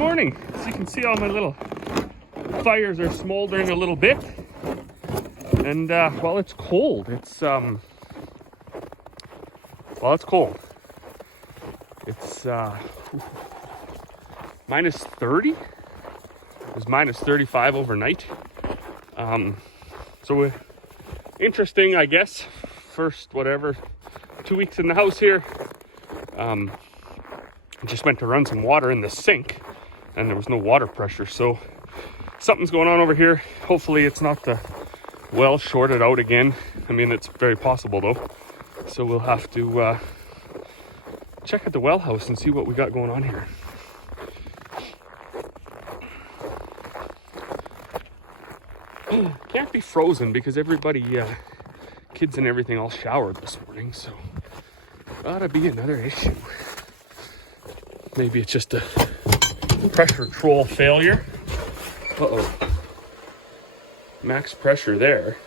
morning. As you can see, all my little fires are smoldering a little bit. And well, it's cold. It's cold. It's minus 30. It was minus 35 overnight. So interesting, I guess. First, 2 weeks in the house here. I just went to run some water in the sink and there was no water pressure. So something's going on over here. Hopefully it's not the well shorted out again. I mean, it's very possible though. So we'll have to check at the well house and see what we got going on here. Can't be frozen because everybody, kids and everything all showered this morning. So gotta be another issue. Maybe it's just a pressure control failure. Uh-oh. Max pressure there.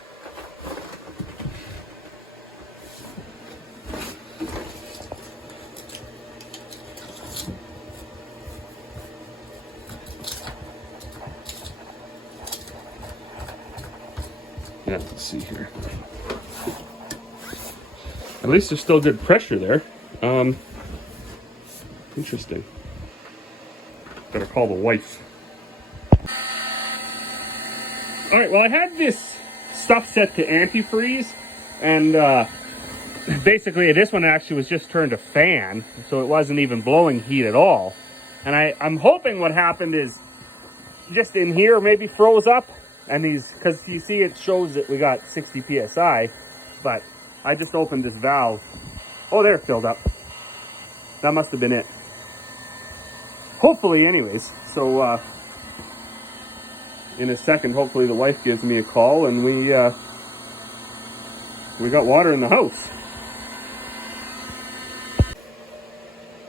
Yeah, let's see here. At least there's still good pressure there. Interesting. Better call the wife. All right, well, I had this stuff set to antifreeze, and basically this one actually was just turned to fan, so it wasn't even blowing heat at all. And I'm hoping what happened is just in here maybe froze up, and these, because you see it shows that we got 60 psi, but I just opened this valve. Oh, there, it filled up. That must have been it. Hopefully, anyways. So in a second, hopefully the wife gives me a call and we got water in the house.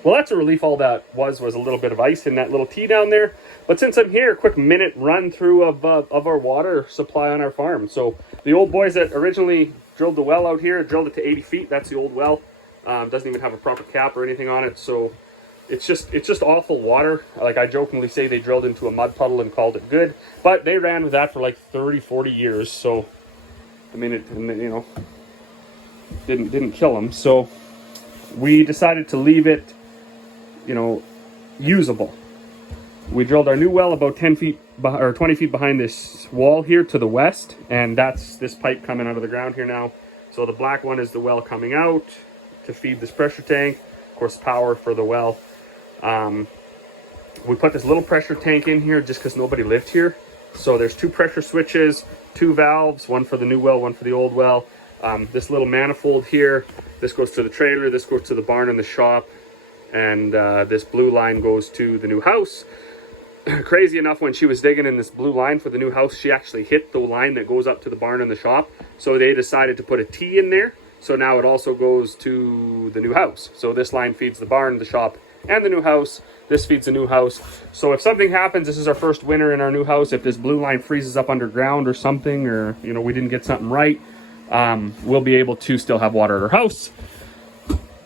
Well, that's a relief. All that was a little bit of ice in that little tea down there. But since I'm here, a quick minute run through of our water supply on our farm. So the old boys that originally drilled the well out here, drilled it to 80 feet. That's the old well. Doesn't even have a proper cap or anything on it. So it's just awful water. Like I jokingly say, they drilled into a mud puddle and called it good. But they ran with that for like 30, 40 years. So, I mean, it, you know, didn't kill them. So we decided to leave it, you know, usable. We drilled our new well about 10 feet or 20 feet behind this wall here to the west. And that's this pipe coming out of the ground here now. So the black one is the well coming out to feed this pressure tank. Of course, power for the well. We put this little pressure tank in here just because nobody lived here. So there's 2 pressure switches, 2 valves, one for the new well, one for the old well. This little manifold here, this goes to the trailer, this goes to the barn and the shop, and this blue line goes to the new house. Crazy enough, when she was digging in this blue line for the new house, she actually hit the line that goes up to the barn and the shop. So they decided to put a T in there. So now it also goes to the new house. So this line feeds the barn, the shop, and the new house. This feeds the new house. So if something happens, this is our first winter in our new house. If this blue line freezes up underground or something, or, you know, we didn't get something right, we'll be able to still have water at our house.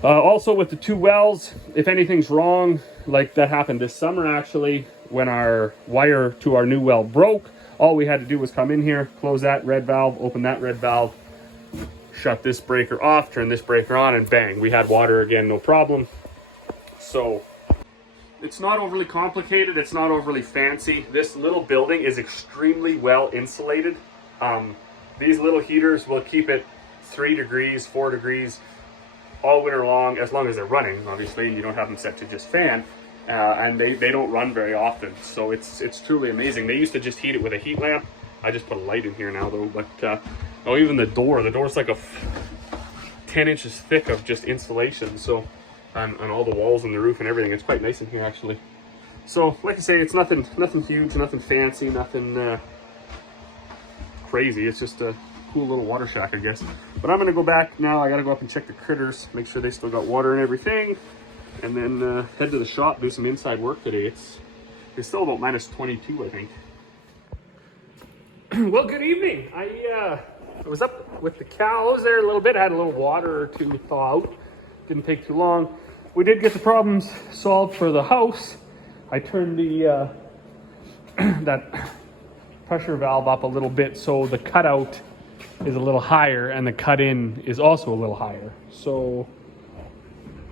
Also with the 2 wells, if anything's wrong, like that happened this summer actually, when our wire to our new well broke, all we had to do was come in here, close that red valve, open that red valve, shut this breaker off, turn this breaker on, and bang, we had water again, no problem. So it's not overly complicated, it's not overly fancy. This little building is extremely well insulated. These little heaters will keep it 3 degrees, 4 degrees all winter long, as long as they're running, obviously, and you don't have them set to just fan. And they don't run very often, so it's truly amazing. They used to just heat it with a heat lamp. I just put a light in here now though. But oh, even the door's like 10 inches thick of just insulation. So on all the walls and the roof and everything, it's quite nice in here actually. So like I say, it's nothing huge, nothing fancy, nothing crazy. It's just a cool little water shack, I guess. But I'm gonna go back now. I gotta go up and check the critters, make sure they still got water and everything, and then head to the shop, do some inside work today. It's still about minus 22, I think. Well, good evening. I was up with the cows there a little bit. I had a little water to thaw out. Didn't take too long. We did get the problems solved for the house. I turned the that pressure valve up a little bit so the cutout is a little higher and the cut in is also a little higher. So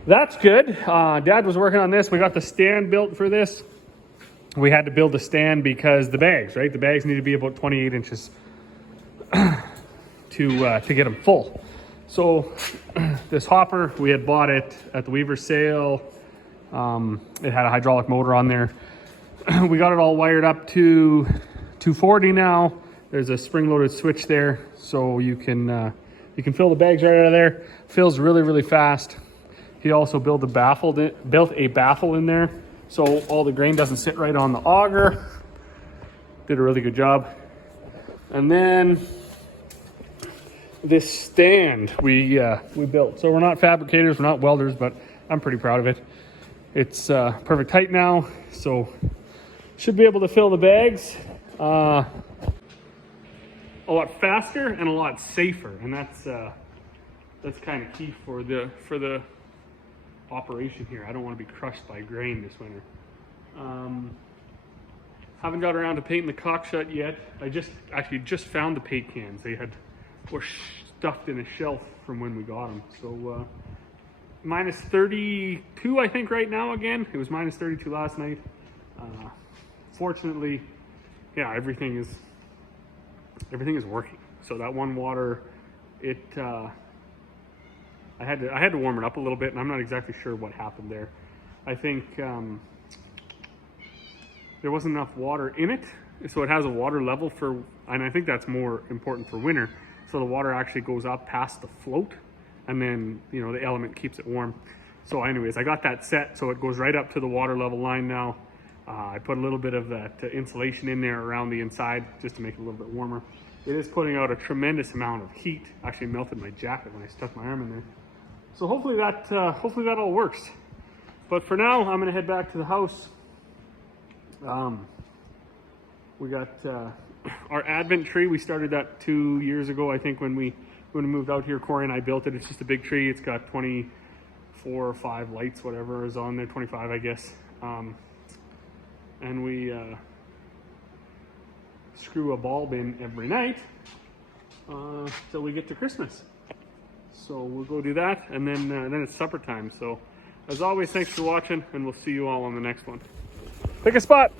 that's good. Dad was working on this. We got the stand built for this. We had to build a stand because the bags, right? The bags need to be about 28 inches to get them full. So this hopper, we had bought it at the Weaver sale. It had a hydraulic motor on there. We got it all wired up to 240 now. There's a spring-loaded switch there, so you can fill the bags right out of there. Fills really, really fast. He also built a baffle in there, so all the grain doesn't sit right on the auger. Did a really good job. And then this stand we built. So we're not fabricators, we're not welders, but I'm pretty proud of it. It's perfect height now, so should be able to fill the bags a lot faster and a lot safer, and that's kind of key for the operation here. I don't want to be crushed by grain this winter. Haven't got around to painting the cock shut yet. I just found the paint cans. They were stuffed in a shelf from when we got them. So minus 32 I think right now again. It was minus 32 last night. Fortunately, yeah, everything is working. So that one water, I had to warm it up a little bit, and I'm not exactly sure what happened there. I think there wasn't enough water in it, so it has a water level and I think that's more important for winter. So the water actually goes up past the float, and then the element keeps it warm. So anyways, I got that set so it goes right up to the water level line now. I put a little bit of that insulation in there around the inside just to make it a little bit warmer. It is putting out a tremendous amount of heat. Actually melted my jacket when I stuck my arm in there. So hopefully that all works. But for now, I'm gonna head back to the house. We got our Advent tree. We started that 2 years ago, I think, when we moved out here. Corey and I built it. It's just a big tree. It's got 24 or 5 lights, whatever is on there, 25, I guess. And we screw a bulb in every night till we get to Christmas. So we'll go do that, and then it's supper time. So as always, thanks for watching, and we'll see you all on the next one. Pick a spot.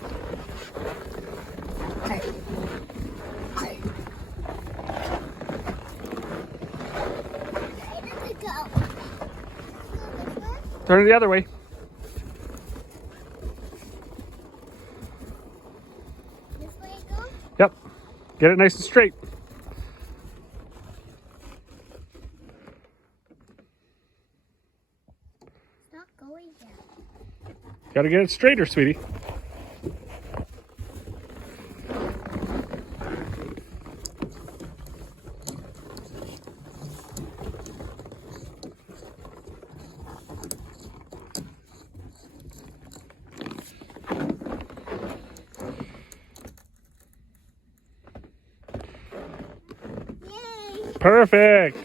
Turn it the other way. This way it goes? Yep. Get it nice and straight. It's not going yet. Gotta get it straighter, sweetie. Yay! Perfect.